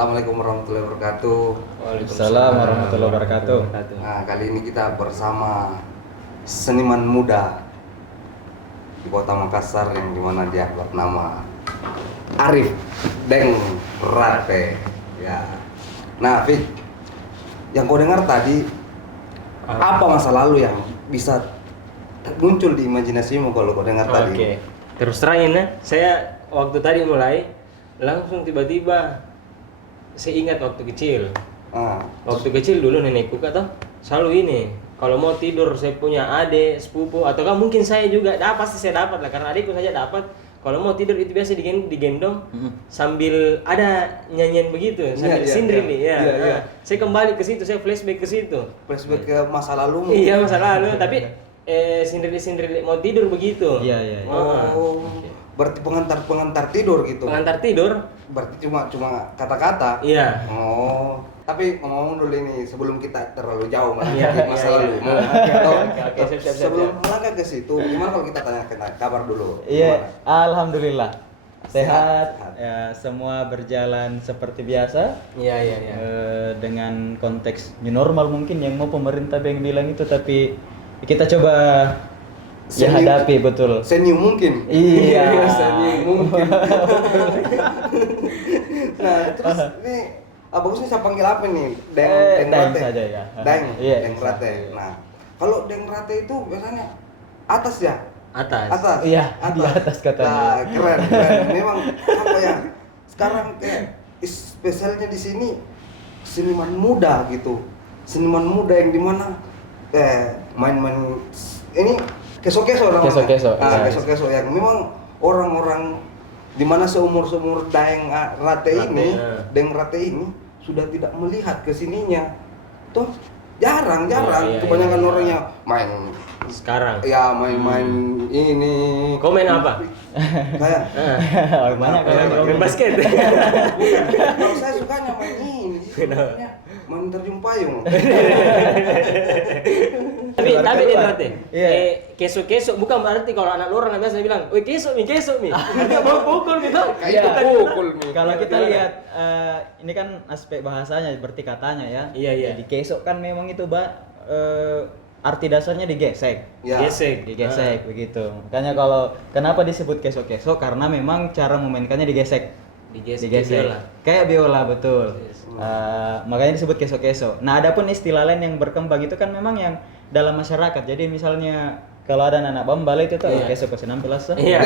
Assalamualaikum warahmatullahi wabarakatuh. Waalaikumsalam warahmatullahi wabarakatuh. Nah, kali ini kita bersama seniman muda di Kota Makassar yang dimana dia bernama Arif Deng Rate. Ya. Nah, Fit, yang kau dengar tadi apa masa lalu yang bisa muncul di imajinasimu kalau kau dengar tadi? Oke. Terus terangin ya, saya waktu tadi mulai langsung tiba-tiba saya ingat waktu kecil. Waktu kecil dulu nenekku kata selalu ini, kalau mau tidur saya punya adik, sepupu, atau kan mungkin saya juga pasti saya dapat lah karena adikku saja dapat. Kalau mau tidur itu biasa digendong sambil ada nyanyian begitu, sambil sindri. Saya kembali ke situ, saya flashback ke situ. Flashback ke masa lalu. Iya, masa lalu, tapi sindri mau tidur begitu. Iya. Oh, berarti pengantar tidur gitu. Pengantar tidur. Berarti cuma kata-kata. Iya. Oh, tapi ngomong dulu ini sebelum kita terlalu jauh melangkah Iya, ke masa iya, lalu. Oke, siap. Sebelum melangkah ke situ, gimana kalau kita tanya kabar dulu? Iya, alhamdulillah. Sehat. Sehat. Ya, semua berjalan seperti biasa. Iya. Dengan konteks new normal mungkin yang mau pemerintah yang bilang itu, tapi kita coba hadapi betul. Senyum mungkin. Iya. Senyum mungkin. Nah, terus ini bagusnya saya panggil apa nih? Deng Deng Rate saja ya. Deng, Iya, Deng bisa. Rate. Nah, kalau Deng Rate itu biasanya atas ya? Atas. Iya, di atas katanya. Nah, keren. Memang apa ya? Sekarang kayak spesialnya di sini seniman muda gitu. Seniman muda yang dimana main-main ini keso-keso namanya. Keso-keso, Nah, iya. keso-keso yang memang orang-orang dimana seumur Deng Rate ini, Deng Rate ini sudah tidak melihat kesininya. Tuh jarang. Iya, Kebanyakan iya. orangnya main Sekarang. ya main ini. Kau main apa? Kayak Banyak Main basket. kalau saya sukanya main ini sukanya main terjun payung. tapi dia berarti. Iya. Keso bukan berarti kalau anak orang biasa bilang, "Woi, keso mi." Dia mau pukul gitu. Iya. Bukan pukul mi. Kalau kita lihat ini kan aspek bahasanya seperti katanya ya. Iya. Jadi kesok kan memang itu arti dasarnya digesek. Ya. Digesek begitu. Makanya kalau kenapa disebut kesok-kesok karena memang cara memainkannya digesek. Digesek. Kayak biola betul. Yes. Makanya disebut kesok-kesok. Nah, adapun istilah lain yang berkembang itu kan memang yang dalam masyarakat. Jadi misalnya kalau ada anak bambal itu tuh kesok kesenampilas. Iya.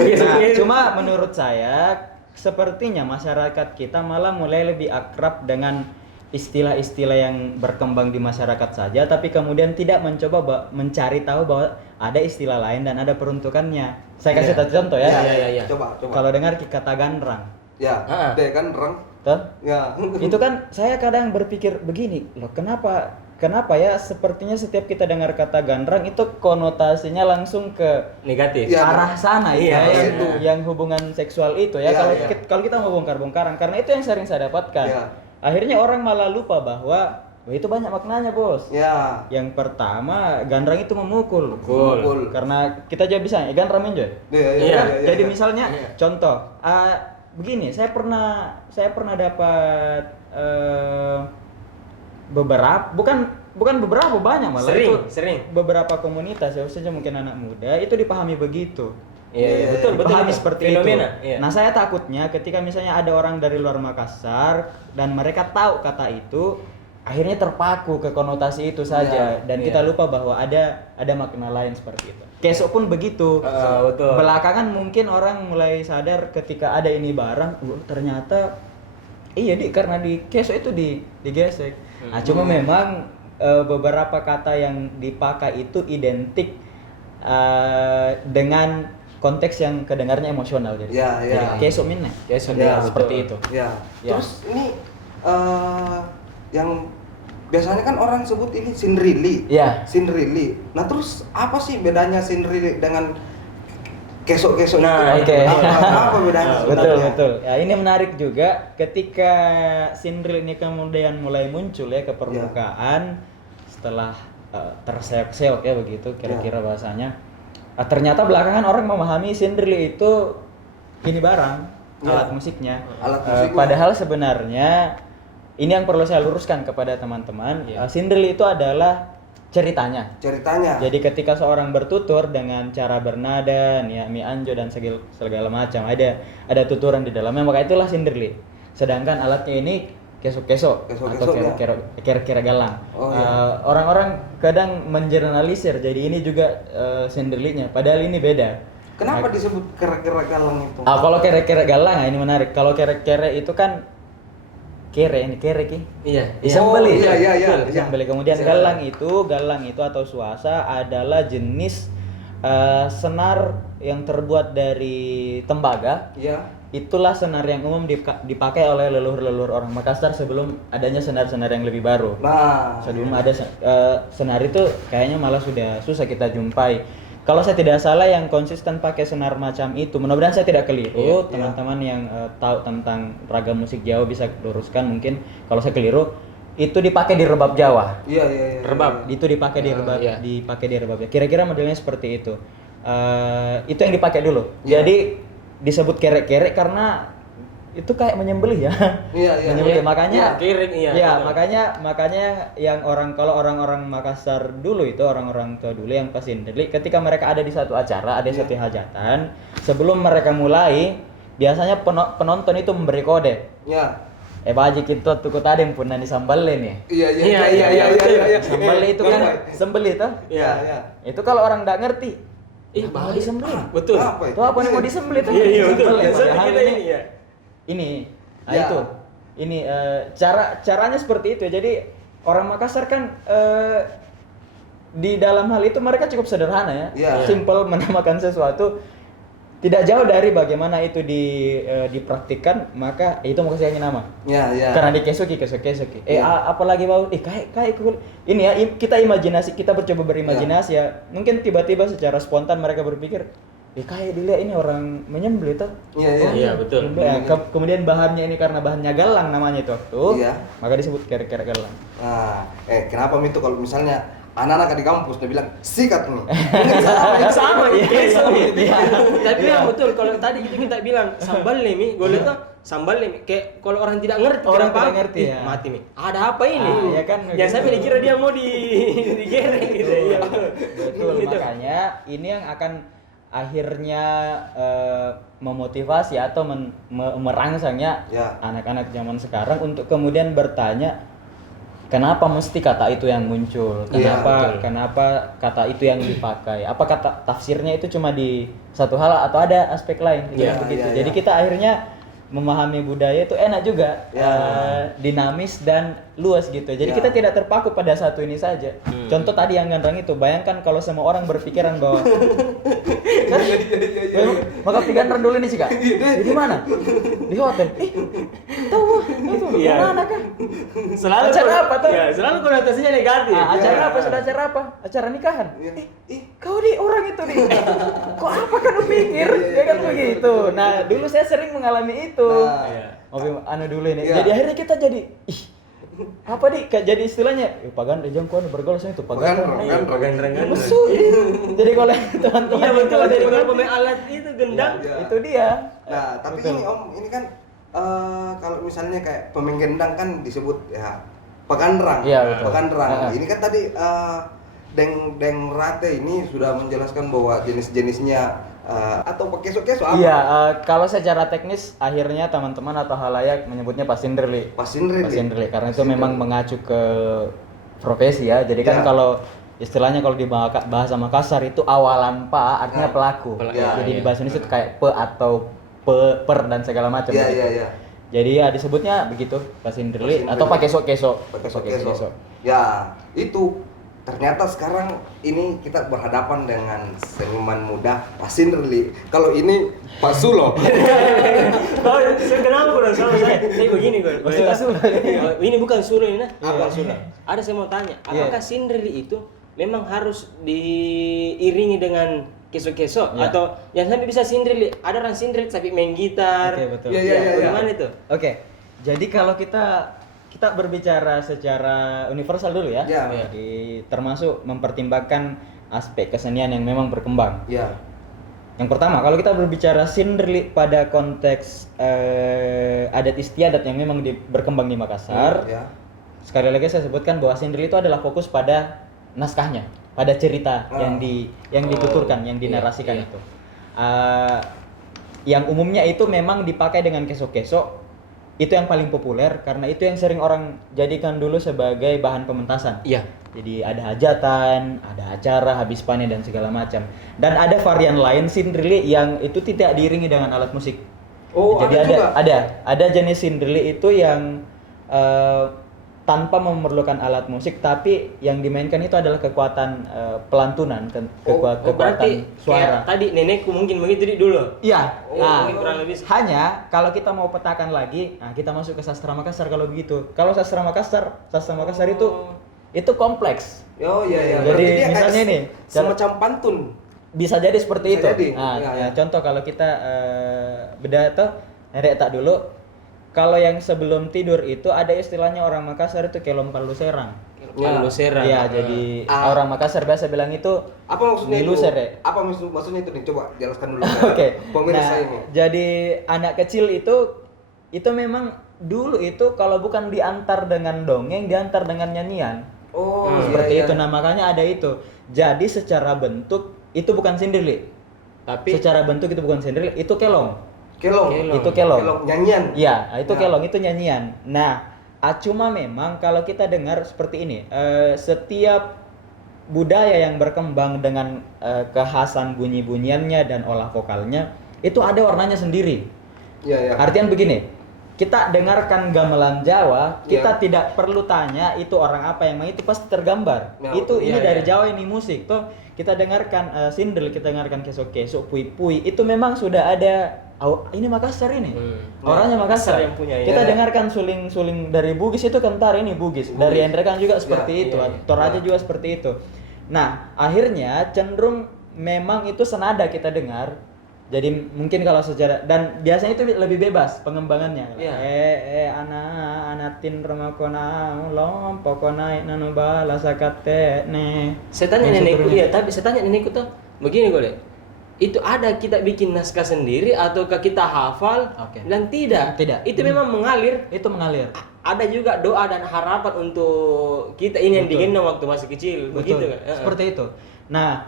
Gitu. Nah, cuma menurut saya sepertinya masyarakat kita malah mulai lebih akrab dengan istilah-istilah yang berkembang di masyarakat saja, tapi kemudian tidak mencoba mencari tahu bahwa ada istilah lain dan ada peruntukannya. Saya kasih contoh ya. Iya. Coba. Kalau dengar kata ganrang, Ya, deh kan reng. toh? Ya. Itu kan saya kadang berpikir begini, loh kenapa ya sepertinya setiap kita dengar kata ganrang itu konotasinya langsung ke Negatif. Iya. arah sana Iya, yang hubungan seksual itu ya. Iya. Kalau kita mau bongkar-bongkaran, karena itu yang sering saya dapatkan. Iya. Akhirnya orang malah lupa bahwa itu banyak maknanya, Bos. Ya. Yang pertama, ganrang itu memukul. Mukul. Karena kita aja bisa ganrang menjoy. Iya. Jadi misalnya contoh, begini, saya pernah dapat beberapa, bukan beberapa, banyak malah Sering. beberapa komunitas ya, khususnya mungkin anak muda itu dipahami begitu. Iya, betul. Dipahami seperti Fenomena. itu. Iya. Nah, saya takutnya ketika misalnya ada orang dari luar Makassar dan mereka tahu kata itu, akhirnya terpaku ke konotasi itu saja dan kita lupa bahwa ada makna lain seperti itu. Kesok pun begitu. Betul. Belakangan mungkin orang mulai sadar ketika ada ini barang, ternyata karena di kesok itu digesek. Nah, cuma memang beberapa kata yang dipakai itu identik dengan konteks yang kedengarnya emosional jadi. Ya. Kesok minne. Kesok, Seperti itu. Ya. Ya. Terus ini yang biasanya kan orang sebut ini sinrili. Iya. Sinrili. Nah, terus apa sih bedanya sinrili dengan kesok-kesok Nah, itu? oke. Apa bedanya sebenarnya? Betul. Ya, ini menarik juga ketika sinril ini kemudian mulai muncul ya ke permukaan setelah terseok-seok ya begitu kira-kira bahasanya. Ternyata belakangan orang memahami sinril itu ini barang alat musiknya. Alat musiknya. Padahal sebenarnya ini yang perlu saya luruskan kepada teman-teman. Sindel itu adalah ceritanya. Jadi ketika seorang bertutur dengan cara bernada, mi anjo dan segala macam, ada tuturan di dalamnya, maka itulah sinderli. Sedangkan alatnya ini keso-keso atau kera-kera galang. Orang-orang kadang mengeneralisir, jadi ini juga sinderlinya, padahal ini beda. Kenapa disebut kera-kera galang itu? Kalau kera-kera galang, ini menarik. Kalau kera-kera itu kan kere ki. Iya. Disembeli. Iya. Disembeli. Kemudian galang itu atau suasa adalah jenis senar yang terbuat dari tembaga. Iya. Itulah senar yang umum dipakai oleh leluhur-leluhur orang Makassar sebelum adanya senar-senar yang lebih baru. Nah, sebelum ada senar itu kayaknya malah sudah susah kita jumpai. Kalau saya tidak salah yang konsisten pakai senar macam itu, mudah-mudahan saya tidak keliru. Teman-teman yang tahu tentang ragam musik Jawa bisa luruskan mungkin kalau saya keliru. Itu dipakai di rebab Jawa. Iya. Rebab. Itu dipakai di rebab, dipakai di rebab. Kira-kira modelnya seperti itu. Itu yang dipakai dulu. Jadi disebut kerek-kerek karena itu kayak menyembelih ya. Menyembelih. Makanya kerek makanya yang kalau orang-orang Makassar dulu itu orang-orang tua dulu yang pas sindeli ketika mereka ada di satu acara, ada satu hajatan, sebelum mereka mulai biasanya penonton itu memberi kode. Iya. Baji kita tukut ada yang pun disambal nih. Iya. Sambal itu kan sembelih toh? Iya. Itu kalau orang enggak ngerti mau disembelih. Betul. Itu apa yang mau disembelih tuh? Iya, betul. Padahal Kita ini ya. Ini. Itu. Ini caranya seperti itu. Jadi orang Makassar kan di dalam hal itu mereka cukup sederhana ya. Simple menamakan sesuatu. Tidak jauh dari bagaimana itu dipraktikkan, maka itu mau kasih nama. Iya. Karena di kesoki. Apalagi mau kayak ini ya, kita imajinasi, kita mencoba berimajinasi ya. Mungkin tiba-tiba secara spontan mereka berpikir, kayak dilihat ini orang menyembelih tuh. Iya, betul. Kemudian bahannya ini karena bahannya galang namanya itu waktu. Maka disebut kera-kera galang. Nah, kenapa itu kalau misalnya anak-anak di kampus dia bilang sikat nih. Sama Tapi yang betul kalau tadi kita bilang sambal lemi, gue lihat tuh sambal lemi kayak kalau orang tidak ngerti mati nih. Ada apa ini? Ya kan. Yang saya dikira dia mau digereng gitu. Iya betul. Makanya ini yang akan akhirnya memotivasi atau merangsangnya anak-anak zaman sekarang untuk kemudian bertanya, kenapa mesti kata itu yang muncul? Kenapa kata itu yang dipakai? Apa kata tafsirnya itu cuma di satu hal atau ada aspek lain? Begitu. Jadi kita akhirnya memahami budaya itu enak juga, dinamis dan luas gitu. Jadi kita tidak terpaku pada satu ini saja. Contoh tadi yang gandrang itu, bayangkan kalau semua orang berpikiran bahwa maka gandrang dulu nih sih kak. Di mana? Di hotel. Tahu itu mana kan? Selalu acara apa tuh? Ya, selalu konotasinya negatif. Acara apa? Sudah acara apa? Acara nikahan. Kau di orang itu nih. Kok apa kan lu pikir? Ya kan begitu. Nah, dulu saya sering mengalami itu. Dulu ini. Jadi akhirnya kita jadi apa jadi istilahnya pagan rejang kuan bergaul itu pagan musuh. Jadi kalau teman-teman kalau dari pemain alat itu gendang itu dia. Nah, tapi ini Om, ini kan kalau misalnya kayak pemain gendang kan disebut ya pagandrang. Pagandrang. Ini kan tadi Deng Rate ini sudah menjelaskan bahwa jenis-jenisnya atau keso-keso apa? Iya, kalau secara teknis akhirnya teman-teman atau halayak menyebutnya pasindrili. Pasindrili karena itu memang mengacu ke profesi ya. Jadi kan kalau istilahnya kalau di bahasa Makassar itu awalan pa artinya pelaku. Jadi di bahasa Indonesia itu kayak pe atau per dan segala macam gitu. Jadi ya disebutnya begitu pasindrili atau pakai keso. Ya, itu ternyata sekarang ini kita berhadapan dengan seniman muda Pasindrili. Kalau ini Pak Sulo. Kenapa kurang sama saya? Ini begini gue. Ini bukan Sulo ini, Apa Sulo? Ada saya mau tanya, apakah Sindrili itu memang harus diiringi dengan keso-keso atau yang sampai bisa Sindrili? Ada orang Sindrili tapi main gitar. Betul. Bagaimana itu? Jadi kalau kita berbicara secara universal dulu ya. Jadi termasuk mempertimbangkan aspek kesenian yang memang berkembang. Yang pertama, kalau kita berbicara Sindrili pada konteks adat istiadat yang memang berkembang di Makassar, Ya. sekali lagi saya sebutkan bahwa Sindrili itu adalah fokus pada naskahnya, pada cerita yang dituturkan, yang dinarasikan itu. Yang umumnya itu memang dipakai dengan kesok-kesok, itu yang paling populer karena itu yang sering orang jadikan dulu sebagai bahan pementasan. Iya. Jadi ada hajatan, ada acara, habis panen dan segala macam. Dan ada varian lain Sindrili yang itu tidak diiringi dengan alat musik. Oh, jadi ada ada jenis Sindrili itu yang tanpa memerlukan alat musik, tapi yang dimainkan itu adalah kekuatan pelantunan, kekuatan berarti suara. kayak tadi nenekku mungkin begitu dulu. Iya. Mungkin kurang lebih. Hanya kalau kita mau petakan lagi, nah kita masuk ke sastra Makassar kalau begitu. Kalau sastra Makassar itu kompleks. Oh iya. Jadi misalnya nih, semacam pantun. Bisa jadi seperti Bisa itu. jadi. Nah, Ya. contoh kalau kita beda tuh, nenek tak dulu. Kalau yang sebelum tidur itu ada istilahnya orang Makassar itu kelom palu serang. Kalau serang. Iya, jadi orang Makassar biasa bilang itu Apa maksudnya nilu itu? sere. Apa maksudnya itu nih? Coba jelaskan dulu. Oke. Pemirsa Nah, ini. jadi anak kecil itu memang dulu itu kalau bukan diantar dengan dongeng, diantar dengan nyanyian. Oh, Seperti iya. itu. Nah, makanya ada itu. Jadi secara bentuk itu bukan Sindrili. Tapi Secara bentuk itu bukan Sindrili, itu kelong. Kelong. Itu kelong. Kelong nyanyian. Iya, itu Ya. kelong, itu nyanyian. Nah, cuma memang kalau kita dengar seperti ini, setiap budaya yang berkembang dengan kekhasan bunyi-bunyiannya dan olah vokalnya, itu ada warnanya sendiri. Iya. Artian begini, kita dengarkan gamelan Jawa, kita Ya. tidak perlu tanya itu orang apa yang main, itu pasti tergambar. Ya, Itu betul. ini Iya, dari iya. Jawa, ini musik. Tuh kita dengarkan Sindel, kita dengarkan kesok-kesok, pui-pui, itu memang sudah ada. Ini Makassar ini. Orangnya Makassar. Makassar yang punya, Kita ya. dengarkan suling-suling dari Bugis itu kentar, ini Bugis. Dari Endre kan juga seperti itu. iya. Toraja juga seperti itu. Nah, akhirnya cenderung memang itu senada kita dengar. Jadi mungkin kalau secara dan biasanya itu lebih bebas pengembangannya. Iya. Anatin romakona lom pokona nanu bala sakate ne. saya tanya Yang nenekku, seterusnya. iya, tapi saya tanya nenekku tuh begini boleh. Itu ada kita bikin naskah sendiri ataukah kita hafal? Oke. Dan tidak. Tidak. Itu memang mengalir. Itu mengalir. Ada juga doa dan harapan untuk kita ini yang Betul. digendong waktu masih kecil, begitu Betul. kan? Seperti itu. Nah,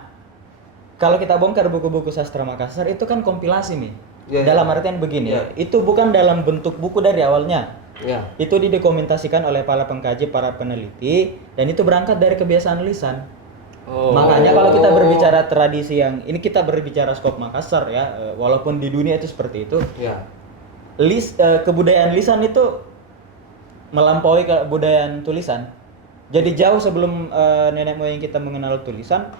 kalau kita bongkar buku-buku sastra Makassar itu kan kompilasi nih. Iya, Dalam iya. artian begini, Iya. itu bukan dalam bentuk buku dari awalnya. Ya. Itu didokumentasikan oleh para pengkaji, para peneliti, dan itu berangkat dari kebiasaan lisan. Oh. Makanya kalau kita berbicara tradisi yang ini, kita berbicara skop Makassar ya, walaupun di dunia itu seperti itu, Ya. kebudayaan lisan itu melampaui kebudayaan tulisan. Jadi jauh sebelum nenek moyang kita mengenal tulisan,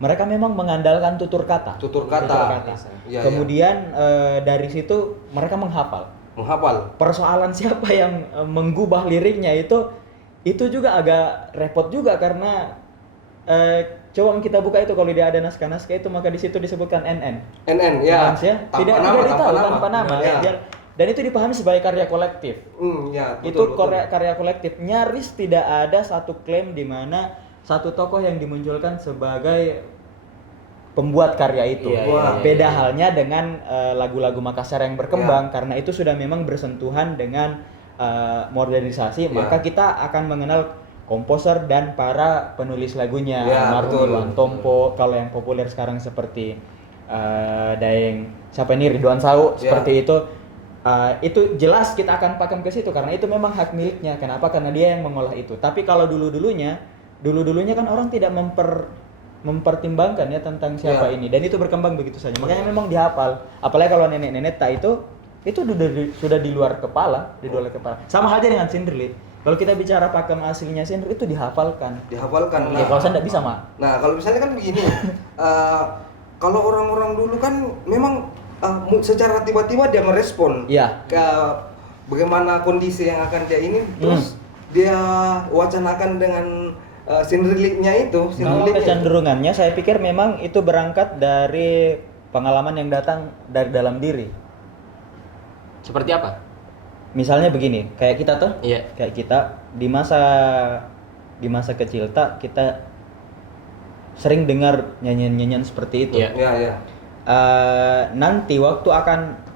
mereka memang mengandalkan tutur kata. Tutur kata. Iya, Kemudian dari situ mereka menghafal. menghafal. Persoalan siapa yang menggubah liriknya itu juga agak repot juga karena coba kita buka itu, kalau dia ada naskah-naskah itu maka di situ disebutkan NN. NN ya. Trans ya. Tidak ditahu tanpa nama. Ya. Dan itu dipahami sebagai karya kolektif. Ya, Itu betul. karya kolektif. Nyaris tidak ada satu klaim di mana satu tokoh yang dimunculkan sebagai pembuat karya itu. Iya, iya, Beda halnya dengan lagu-lagu Makassar yang berkembang, karena itu sudah memang bersentuhan dengan modernisasi, maka kita akan mengenal komposer dan para penulis lagunya. Ya, Almarhum betul. Iwan Tompo, kalau yang populer sekarang seperti Daeng siapa ini, Ridwan Sau, seperti itu. Itu jelas kita akan pakem ke situ karena itu memang hak miliknya. Kenapa? Karena dia yang mengolah itu. Tapi kalau dulu-dulunya kan orang tidak mempertimbangkan ya tentang siapa ini, dan itu berkembang begitu saja. Makanya memang dihafal. Apalagi kalau nenek-nenek tak itu sudah di luar kepala, Sama halnya dengan Sindrili. Kalau kita bicara pakem aslinya Sindrili itu dihafalkan. Dihafalkan. Ya kalau saya tidak bisa, Mak. Nah, kalau misalnya kan begini. Kalau orang-orang dulu kan memang secara tiba-tiba dia merespon Iya. ke bagaimana kondisi yang akan dia ini, terus dia wacanakan dengan Sindriliknya itu. Kalau kecenderungannya saya pikir memang itu berangkat dari pengalaman yang datang dari dalam diri. Seperti apa? Misalnya begini, kayak kita tuh, Iya. kayak kita di masa kecil kita sering dengar nyanyian-nyanyian seperti itu. Iya. Ya. nanti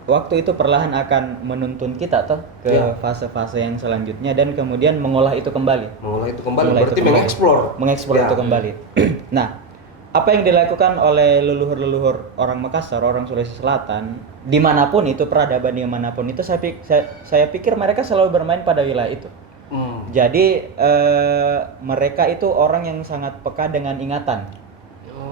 waktu itu perlahan akan menuntun kita toh ke fase-fase yang selanjutnya dan kemudian mengolah itu kembali. Berarti mengeksplor itu kembali. Nah, apa yang dilakukan oleh leluhur-leluhur orang Makassar, orang Sulawesi Selatan, dimanapun itu, peradaban dimanapun itu, saya pikir mereka selalu bermain pada wilayah itu. Jadi mereka itu orang yang sangat peka dengan ingatan.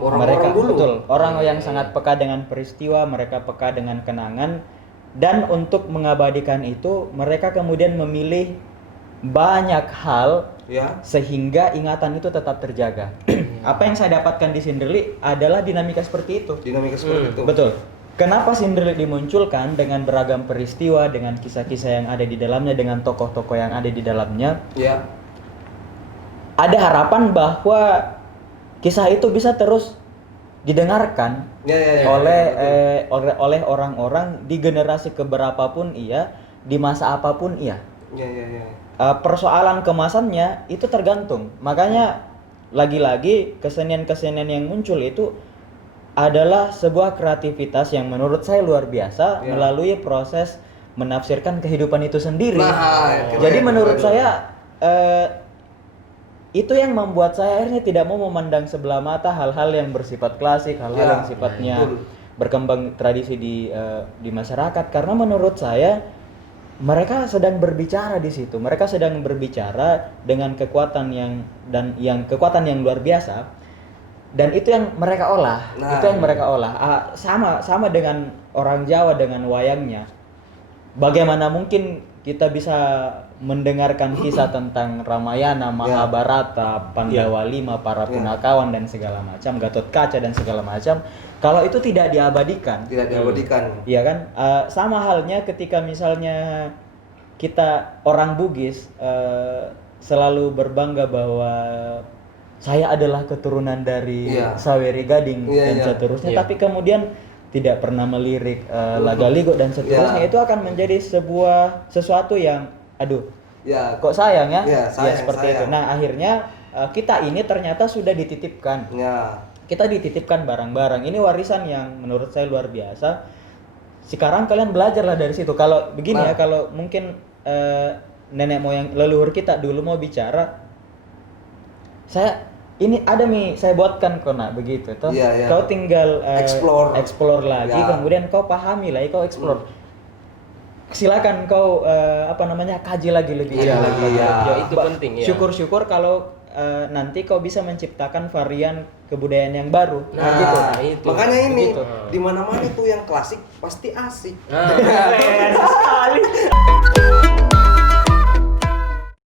Mereka dulu. Betul, orang yang sangat peka dengan peristiwa, mereka peka dengan kenangan, dan untuk mengabadikan itu mereka kemudian memilih banyak hal sehingga ingatan itu tetap terjaga. Apa yang saya dapatkan di Sinderli adalah dinamika seperti itu. Betul. Kenapa Sinderli dimunculkan dengan beragam peristiwa, dengan kisah-kisah yang ada di dalamnya, dengan tokoh-tokoh yang ada di dalamnya? Ada harapan bahwa kisah itu bisa terus didengarkan oleh orang-orang di generasi keberapapun ia, di masa apapun ia. Persoalan kemasannya itu tergantung. Makanya lagi-lagi kesenian-kesenian yang muncul itu adalah sebuah kreativitas yang menurut saya luar biasa melalui proses menafsirkan kehidupan itu sendiri. Jadi menurut saya itu yang membuat saya akhirnya tidak mau memandang sebelah mata hal-hal yang bersifat klasik, hal-hal yang sifatnya berkembang tradisi di masyarakat, karena menurut saya mereka sedang berbicara di situ. Mereka sedang berbicara dengan kekuatan kekuatan yang luar biasa, dan itu yang mereka olah. Sama dengan orang Jawa dengan wayangnya. Bagaimana mungkin kita bisa mendengarkan kisah tentang Ramayana, Mahabharata, Pandawa Lima, para punakawan dan segala macam, Gatot Kaca dan segala macam, kalau itu tidak diabadikan. Iya kan? Sama halnya ketika misalnya kita orang Bugis selalu berbangga bahwa saya adalah keturunan dari Saweri Gading dan seterusnya, tapi kemudian tidak pernah melirik Lagaligo dan seterusnya, itu akan menjadi sesuatu yang kok sayang ya, seperti itu. Nah, akhirnya kita ini ternyata sudah dititipkan. Kita dititipkan barang-barang. Ini warisan yang menurut saya luar biasa. Sekarang kalian belajarlah dari situ. Kalau begini kalau mungkin nenek moyang leluhur kita dulu mau bicara, ini ada saya buatkan kau begitu toh. Kau tinggal explore lagi, kemudian kau pahami lagi, kau explore. Silakan kau kaji lagi lebih jauh. Itu penting ya. Syukur-syukur kalau nanti kau bisa menciptakan varian kebudayaan yang baru. Itu. Makanya ini di mana-mana tuh yang klasik pasti asik. Sekali.